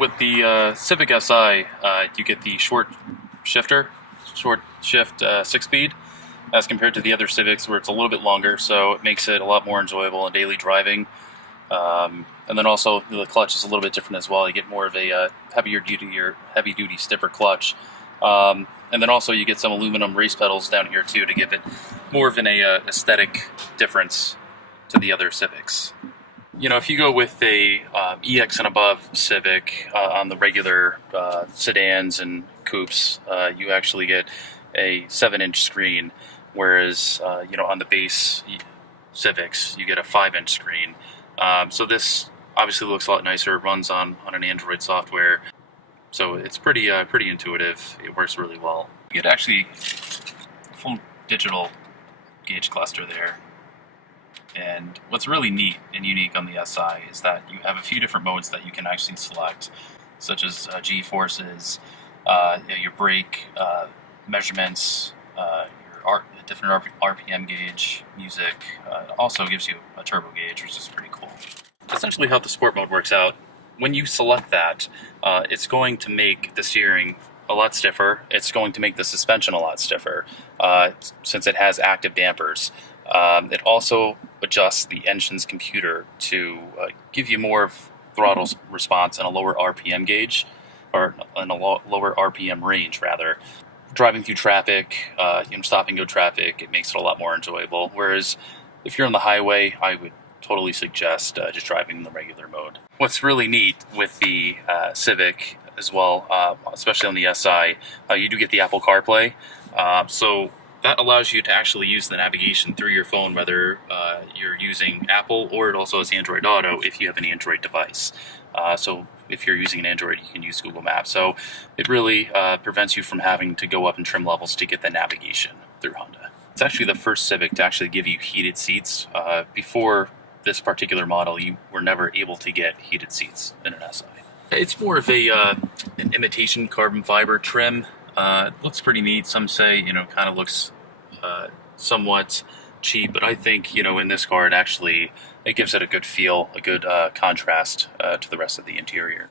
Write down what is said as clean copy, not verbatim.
With the Civic Si, you get the short shift 6-speed, as compared to the other Civics where it's a little bit longer, so it makes it a lot more enjoyable in daily driving. And then also the clutch is a little bit different as well. You get more of a heavy-duty stiffer clutch. And then also you get some aluminum race pedals down here too to give it more of an aesthetic difference to the other Civics. You know, if you go with a EX and above Civic on the regular sedans and coupes, you actually get a 7-inch screen, whereas you know, on the base Civics you get a 5-inch screen. So this obviously looks a lot nicer. It runs on an Android software, so it's pretty intuitive. It works really well. You get actually a full digital gauge cluster there. And what's really neat and unique on the SI is that you have a few different modes that you can actually select, such as G-forces, your brake measurements, your different RPM gauge, music. It also gives you a turbo gauge, which is pretty cool. Essentially how the sport mode works out, when you select that, it's going to make the steering a lot stiffer. It's going to make the suspension a lot stiffer, since it has active dampers. It also adjusts the engine's computer to give you more of throttle response and a lower RPM gauge, or in a lower RPM range rather. Driving through traffic, stop and go traffic, it makes it a lot more enjoyable. Whereas if you're on the highway, I would totally suggest just driving in the regular mode. What's really neat with the Civic as well, especially on the SI, you do get the Apple CarPlay. So that allows you to actually use the navigation through your phone, whether you're using Apple or it also has Android Auto if you have an Android device. So if you're using an Android, you can use Google Maps. So it really prevents you from having to go up in trim levels to get the navigation through Honda. It's actually the first Civic to actually give you heated seats. Before this particular model, you were never able to get heated seats in an SI. It's more of an imitation carbon fiber trim. It looks pretty neat. Some say, kind of looks somewhat cheap, but I think, in this car, it gives it a good feel, a good contrast to the rest of the interior.